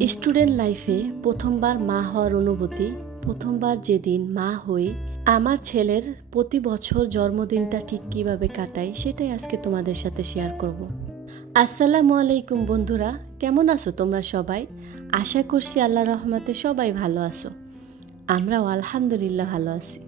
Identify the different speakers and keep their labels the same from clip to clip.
Speaker 1: Student লাইফে প্রথমবার মা হওয়ার অনুভূতি, প্রথমবার যেদিন মা হই, আমার ছেলের প্রতি বছর জন্মদিনটা ঠিক কীভাবে কাটাই সেটাই আজকে তোমাদের সাথে শেয়ার করব। আসসালামু আলাইকুম বন্ধুরা, কেমন আছো তোমরা সবাই? আশা করছি আল্লাহ রহমতে সবাই ভালো আছো। আমরাও আলহামদুলিল্লাহ ভালো আছি।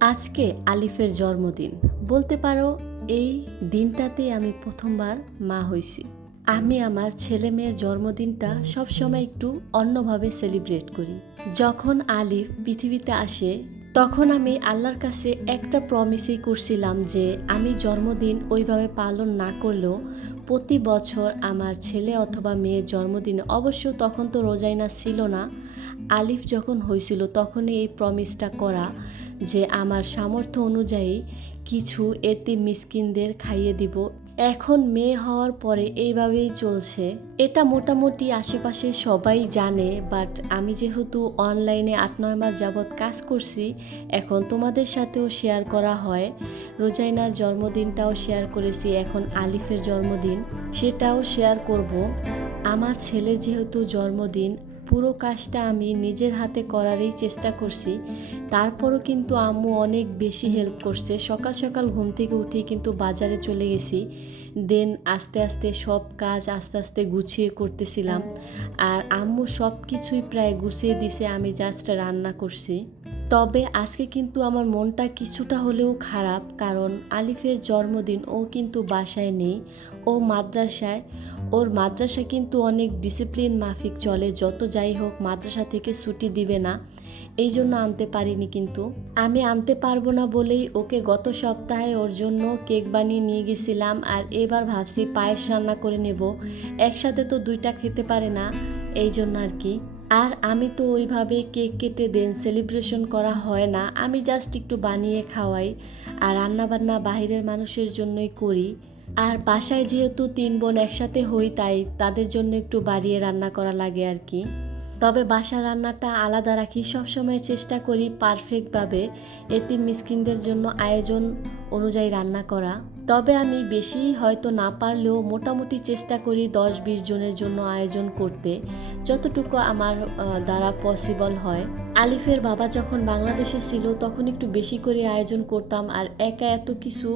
Speaker 1: আজকে আলিফের জন্মদিন। বলতে পারো, এই দিনটাতেই আমি প্রথমবার মা হইছি। আমি আমার ছেলে মেয়ের জন্মদিনটা সবসময় একটু অন্যভাবে সেলিব্রেট করি। যখন আলিফ পৃথিবীতে আসে, তখন আমি আল্লাহর কাছে একটা প্রমিসই করছিলাম যে আমি জন্মদিন ওইভাবে পালন না করলেও প্রতি বছর আমার ছেলে অথবা মেয়ের জন্মদিন অবশ্য তখন তো রোজাইনা ছিল না। আলিফ যখন হয়েছিল, তখনই এই প্রমিসটা করা যে আমার সামর্থ্য অনুযায়ী কিছু এতে মিসকিনদের খাইয়ে দিব এখন মেয়ে হওয়ার পরে এইভাবেই চলছে। এটা মোটামুটি আশেপাশে সবাই জানে বাট আমি যেহেতু অনলাইনে আট, নয় মাস যাবৎ কাজ করছি, এখন তোমাদের সাথেও শেয়ার করা হয়। রোজাইনার জন্মদিনটাও শেয়ার করেছি, এখন আলিফের জন্মদিন, সেটাও শেয়ার করব। আমার ছেলের যেহেতু জন্মদিন পুরো কাজটা আমি নিজের হাতে করারই চেষ্টা করছি। তারপরও কিন্তু আম্মু অনেক বেশি হেল্প করছে। সকাল সকাল ঘুম থেকে উঠে কিন্তু বাজারে চলে গেছি। দেন আস্তে আস্তে সব কাজ আস্তে আস্তে গুছিয়ে করতেছিলাম। আর আম্মু সব কিছুই প্রায় গুছিয়ে দিছে, আমি জাস্ট রান্না করছি। তবে আজকে কিন্তু আমার মনটা কিছুটা হলেও খারাপ, কারণ আলিফের জন্মদিন ও কিন্তু বাসায় নেই, ও মাদ্রাসায়। ওর মাদ্রাসা কিন্তু অনেক ডিসিপ্লিন মাফিক চলে, যত যাই হোক মাদ্রাসা থেকে ছুটি দিবে না, এই জন্য আনতে পারিনি কিন্তু। আমি আনতে পারব না বলেই ওকে গত সপ্তাহে ওর জন্য কেক বানিয়ে নিয়ে গেছিলাম আর এবার ভাবছি পায়েস রান্না করে নেব, একসাথে তো দুইটা খেতে পারে না, এই জন্য আর কি। আর আমি তো ওইভাবে কেক কেটে দেন সেলিব্রেশন করা হয় না। আমি জাস্ট একটু বানিয়ে খাওয়াই আর রান্নাবান্না বাহিরের মানুষের জন্যই করি। আর বাসায় যেহেতু তিন বোন একসাথে হই তাই তাদের জন্য একটু বাড়িয়ে রান্না করা লাগে আর কি। তবে বাসা রান্নাটা আলাদা রাখি, সবসময় চেষ্টা করি পারফেক্টভাবে এতিম মিসকিনদের জন্য আয়োজন অনুযায়ী রান্না করা। তবে আমি বেশি হয়তো না পারলেও মোটামুটি চেষ্টা করি দশ বিশ জনের জন্য আয়োজন করতে, যতটুকু আমার দ্বারা পসিবল হয়। আলিফের বাবা যখন বাংলাদেশে ছিল তখন একটু বেশি করে আয়োজন করতাম আর একা এত কিছু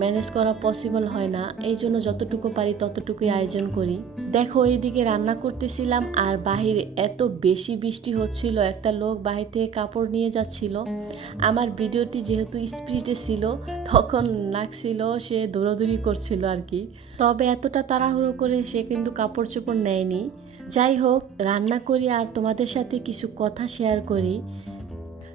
Speaker 1: ম্যানেজ করা পসিবল হয় না। এই জন্য যতটুকু পারি ততটুকুই আয়োজন করি। দেখো, এইদিকে রান্না করতেছিলাম আর বাহিরে এত বেশি বৃষ্টি হচ্ছিল, একটা লোক বাহির থেকে কাপড় নিয়ে যাচ্ছিল। আমার ভিডিওটি যেহেতু স্পিডে ছিল তখন লাগছিল সে দৌড়াদৌড়ি করছিল আর কি। তবে এতটা তাড়াহুড়ো করে সে কিন্তু কাপড় চোপড় নেয়নি। যাই হোক, রান্না করি আর তোমাদের সাথে কিছু কথা শেয়ার করি।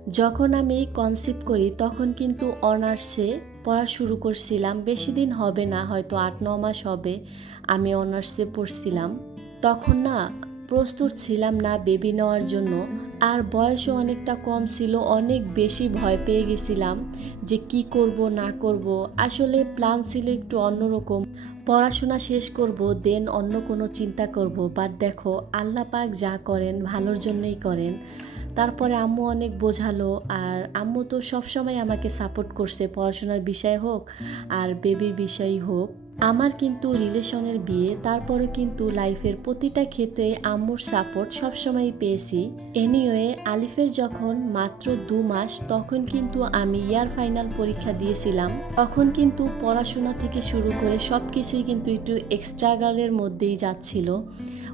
Speaker 1: যখন আমি কনসিভ করি, তখন কিন্তু অনার্সে পড়া শুরু করছিলাম। বেশি দিন হবে না, হয়তো আট ন মাস হবে, আমি অনার্সে পড়ছিলাম। তখন না প্রস্তুত ছিলাম না বেবি নেওয়ার জন্য। আর বয়সও অনেকটা কম ছিল, অনেক বেশি ভয় পেয়ে গেছিলাম যে কি করব, না করব। আসলে প্ল্যান ছিল একটু অন্যরকম। পড়াশোনা শেষ করব, দেন অন্য কোনো চিন্তা করব। বাট দেখো, আল্লাহ পাক যা করেন, ভালোর জন্যই করেন। তারপরে আম্মু অনেক বোঝালো, আর আম্মু তো সবসময় আমাকে সাপোর্ট করছে, পড়াশোনার বিষয় হোক আর বেবির বিষয়ই হোক। আমার কিন্তু রিলেশনের বিয়ে তারপরে কিন্তু লাইফের প্রতিটা ক্ষেত্রে আম্মুর সাপোর্ট সবসময় পেয়েছি। এনিওয়ে আলিফের যখন মাত্র দু মাস, তখন কিন্তু আমি ইয়ার ফাইনাল পরীক্ষা দিয়েছিলাম। তখন কিন্তু পড়াশোনা থেকে শুরু করে সব কিছুই কিন্তু একটু এক্সট্রাগারের মধ্যেই যাচ্ছিল।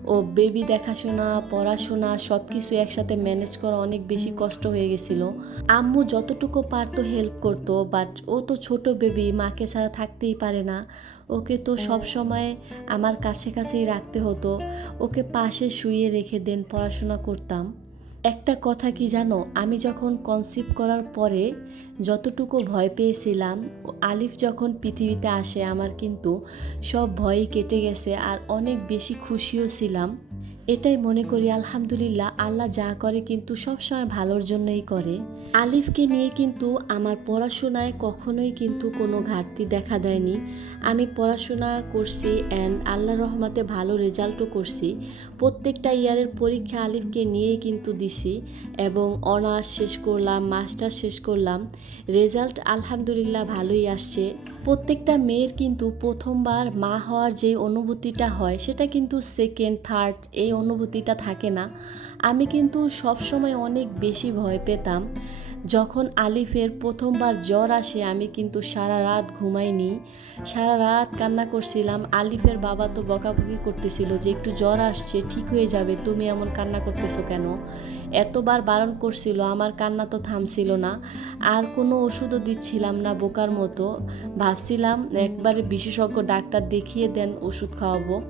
Speaker 1: ও বেবি দেখাশোনা, পড়াশোনা সব কিছু একসাথে ম্যানেজ করা অনেক বেশি কষ্ট হয়ে গেছিল। আম্মু যতটুকু পারতো হেল্প করতো বাট ও তো ছোট বেবি মাকে ছাড়া থাকতেই পারে না। ওকে তো সব সময় আমার কাছে কাছেই রাখতে হতো। ওকে পাশে শুয়ে রেখে দেন, পড়াশোনা করতাম। একটা কথা কি জানো? আমি যখন কনসিভ করার পরে যতটুকু ভয় পেয়েছিলাম, আলিফ যখন পৃথিবীতে আসে, আমার কিন্তু সব ভয়ই কেটে গেছে আর অনেক বেশি খুশিও ছিলাম। এটাই মনে করি আলহামদুলিল্লাহ আল্লাহ যা করে কিন্তু সবসময় ভালোর জন্যই করে। আলিফকে নিয়ে কিন্তু আমার পড়াশোনায় কখনোই কিন্তু কোনো ঘাটতি দেখা দেয়নি। আমি পড়াশোনা করছি অ্যান্ড আল্লাহ রহমাতে ভালো রেজাল্টও করছি। প্রত্যেকটা ইয়ারের পরীক্ষা আলিফকে নিয়েই কিন্তু দিছি এবং অনার্স শেষ করলাম মাস্টার শেষ করলাম। রেজাল্ট আলহামদুলিল্লাহ ভালোই আসছে। প্রত্যেকটা মেয়ের কিন্তু প্রথমবার মা হওয়ার যে অনুভূতিটা হয়, সেটা কিন্তু সেকেন্ড থার্ড এই অনুভূতিটা থাকে না। আমি কিন্তু সবসময় অনেক বেশি ভয় পেতাম। যখন আলিফের প্রথমবার জ্বর আসে, আমি কিন্তু সারা রাত ঘুমাইনি। সারা রাত কান্না করছিলাম। আলিফের বাবা তো বকাবকি করতেছিল যে, একটু জ্বর আসছে, ঠিক হয়ে যাবে। তুমি এমন কান্না করতেছো কেন? এতবার বারণ করছিল, আমার কান্না তো থামছিল না। আর কোনো ওষুধও দিচ্ছিলাম না বোকার মতো। ভাবছিলাম একবারে বিশেষজ্ঞ ডাক্তার দেখিয়ে দেন ওষুধ খাওয়াবো।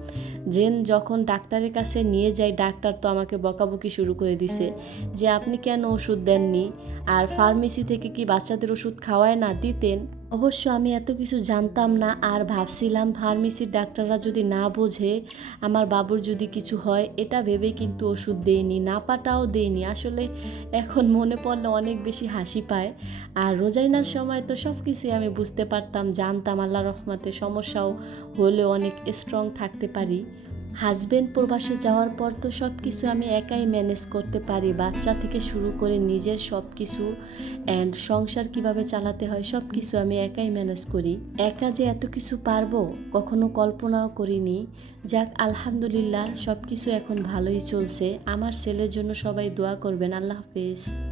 Speaker 1: জেন যখন ডাক্তারের কাছে নিয়ে যাই, ডাক্তার তো আমাকে বকাবকি শুরু করে দিছে যে, আপনি কেন ওষুধ দেননি? আর ফার্মেসি থেকে কি বাচ্চাদের ওষুধ খাওয়ায় না দিতেন? অবশ্য আমি এত কিছু জানতাম না আর ভাবছিলাম ফার্মেসির ডাক্তাররা যদি না বোঝে আমার বাবুর যদি কিছু হয়, এটা ভেবে কিন্তু ওষুধ দেয়নি নাপাটাও দেয়নি আসলে এখন মনে পড়লে অনেক বেশি হাসি পায়। আর রোজাইনার সময় তো সব কিছুই আমি বুঝতে পারতাম, জানতাম আল্লাহ রহমাতে সমস্যাও হলেও অনেক স্ট্রং থাকতে পারি। হাজবেন্ড প্রবাসে যাওয়ার পর তো সব কিছু আমি একাই ম্যানেজ করতে পারি, বাচ্চা থেকে শুরু করে নিজের সব কিছু অ্যান্ড সংসার কীভাবে চালাতে হয় সব কিছু আমি একাই ম্যানেজ করি। একা যে এত কিছু পারব কখনো কল্পনাও করিনি। যাক, আলহামদুলিল্লাহ সব কিছু এখন ভালোই চলছে। আমার ছেলের জন্য সবাই দোয়া করবেন। আল্লাহ হাফেজ।